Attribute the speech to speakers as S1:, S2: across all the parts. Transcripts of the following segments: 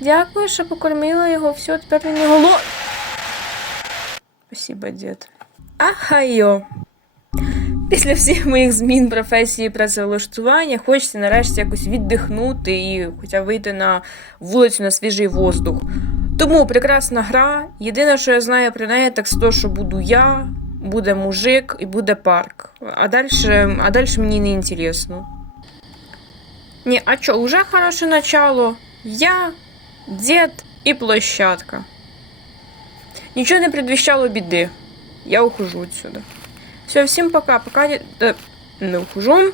S1: Дякую, що покормила його. Все, тепер він не голодний. Спасибо, дід. Ахайо. Після всіх моїх змін професії працевлаштування хочеться нарешті якось віддихнути і хоча вийти на вулицю на свіжий воздух. Тому прекрасна гра. Єдине, що я знаю про неї, так то, що буду я, буде мужик і буде парк. А далі, а далі мені не інтересно. Ні, а що, уже хороше начало. Я, дід і площадка. Нічого не предвіщало біди. Я ухожу отсюда. Все, всім пока. Пока не, е, не ухожу.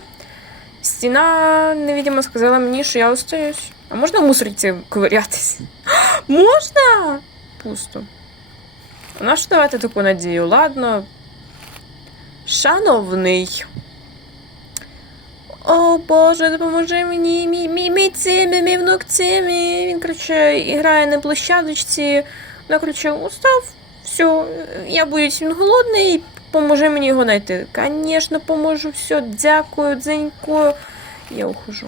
S1: Стіна, невидимо, сказала мені, що я остаюсь. А можна в мусорці ковирятись? Можна? Пусто. А на що давати таку надію? Ладно. Шановний. О Боже, допоможи мені, мій, мій, мій цимі, мій внук цимі. Він, коротше, грає на площадочці. Вона, коротше, устав. Все, я боюсь, він голодний. Поможи мені його знайти. Звісно, поможу. Все, дякую, дзенькую. Я ухожу.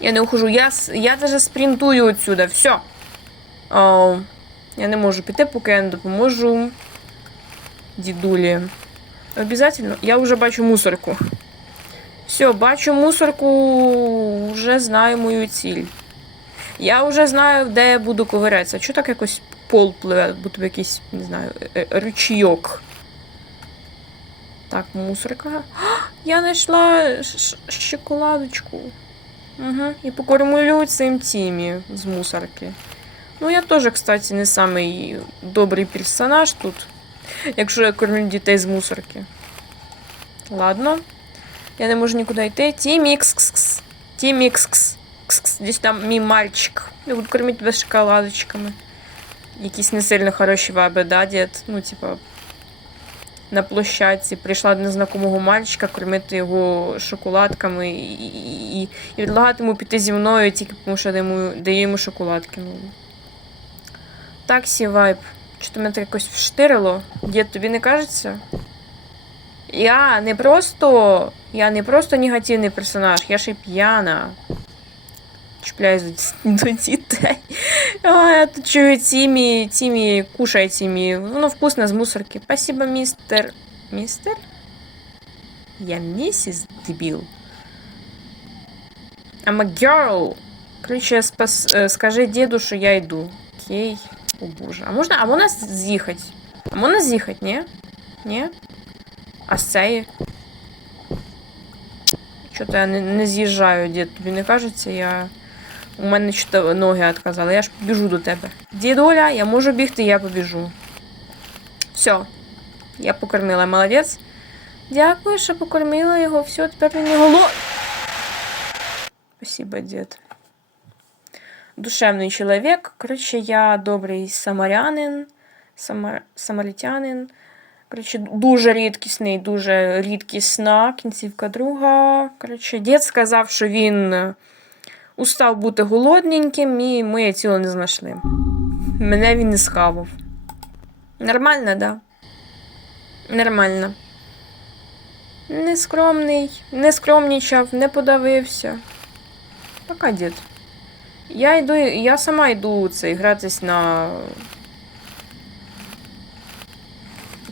S1: Я не ухожу. Я, я даже спринтую отсюда. Все. О, я не можу піти, поки я не допоможу дідулі. Обязательно. Я вже бачу мусорку. Все, бачу мусорку, вже знаю мою ціль. Я вже знаю, де я буду ковирятися. Чого так якось пол пливе, будто якийсь, не знаю, е- е, ручійок. Так, мусорка. А, Я знайшла шоколадочку. Угу. І покормлю цим тімі з мусорки. Ну, я теж, кстати, не самий добрий персонаж тут, якщо я кормлю дітей з мусорки. Ладно. Я не можу нікуди йти. Тімікс. Тімікс. Десь там мій мальчик. Я буду кормити тебе шоколадочками. Якісь не сильно хороші ваби, да, дід? Ну, типа, на площадці прийшла до незнакомого мальчика кормити його шоколадками і, і, і, і відлагати йому піти зі мною, тільки тому що даю даю йому шоколадки. Ну. Таксі вайб. Що то мене так якось вштирило? Дід, тобі не кажеться? Я не просто. Я не просто негативний персонаж, я ще й п'яна. Чіпляюсь до, до дітей. А, я тут чую Тімі, Тімі, кушай Тімі. Воно вкусно з мусорки. Спасибо, містер. Містер? Я місіс дебіл. I'm a girl. Короче, спас, е, скажи діду, що я йду. Окей. О боже. А можна, а можна з'їхати? А можна з'їхати, ні? Ні? А з цієї? Чого-то я не, не з'їжджаю, дід. Тобі не кажеться, я. У мене що ноги відказали. Я ж побіжу до тебе. Дідуля, я можу бігти, я побіжу. Все. Я покормила, молодець. Дякую, що покормила його. Все, тепер не голодний. Спасибо, дід. Душевний чоловік. Коротше, я добрий самарянин, самар... самаритянин. Коротше, дуже рідкісний, дуже рідкісна кінцівка друга. Коротше, дід сказав, що він е, устав бути голодненьким, і моє тіло не знайшли. Мене він не схавав. Нормально, да? Нормально. Не скромний, не скромнічав, не подавився. Пока, дід. Я йду, я сама йду це, гратись на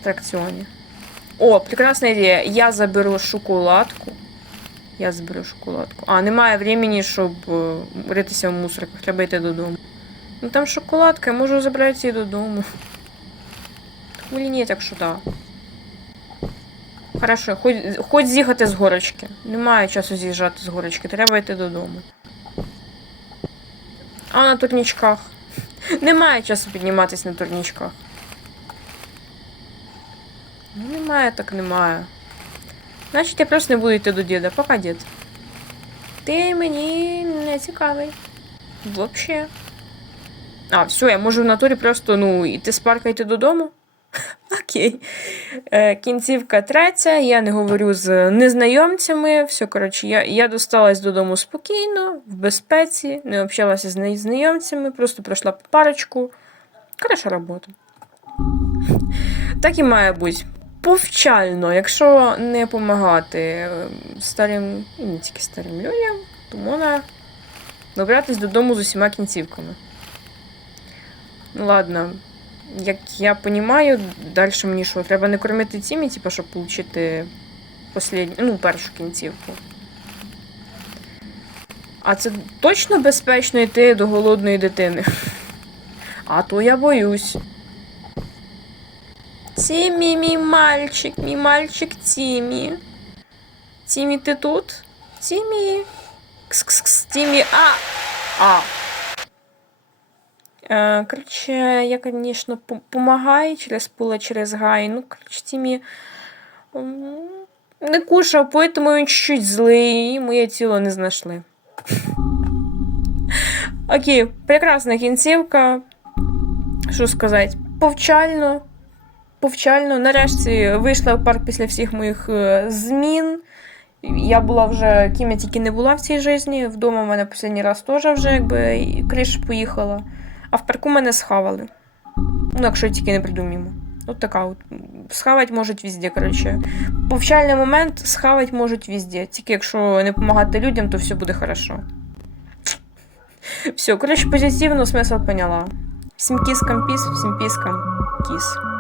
S1: атракціоні. О, прекрасна ідея. Я заберу шоколадку. Я заберу шоколадку. А, немає времени, щоб е, ритися в мусорках. Треба йти додому. Ну там шоколадка, я можу забрати її додому. Или ні, так що да. Хорошо, хоч, хоч з'їхати з горочки. Немає часу з'їжджати з горочки, треба йти додому. А на турнічках. Немає часу підніматись на турнічках. Ну, немає, так немає. Значить, я просто не буду йти до діда. Пока, дід. Ти мені не цікавий. Вообще. А, все, я можу в натурі просто, ну, йти з парка йти додому. Окей. Е, кінцівка третя. Я не говорю з незнайомцями. Все, коротше, я, я досталась додому спокійно, в безпеці, не общалася з незнайомцями, просто пройшла парочку. Хороша робота. Так і має бути. Повчально, якщо не допомагати старим, і не тільки старим людям, то можна добратись додому з усіма кінцівками. Ну ладно. Як я розумію, далі мені що, треба не кормити тімі, типу, щоб отримати послідню, ну, першу кінцівку. А це точно безпечно йти до голодної дитини? А то я боюсь. Тімі, мій мальчик, мій мальчик Тімі. Тімі, ти тут? Тімі. Кс-кс-кс, Тімі. А! А. Е, я, конечно, помогаю через пула, через гай. Ну, короче, Тімі не кушав, поэтому він чуть-чуть злий, і моє тіло не знайшли. Окей, прекрасна кінцівка. Що сказати? Повчально. Повчально. Нарешті вийшла в парк після всіх моїх е, змін. Я була вже, ким я тільки не була в цій житті. Вдома в мене останній раз теж вже якби і криша поїхала. А в парку мене схавали. Ну, якщо тільки не прийду мимо. От така от. Схавать можуть везде, коротше. Повчальний момент схавать можуть везде. Тільки якщо не допомагати людям, то все буде хорошо. Все, коротше, позитивно смисл поняла. Всім кіскам піс, всім піскам кіс.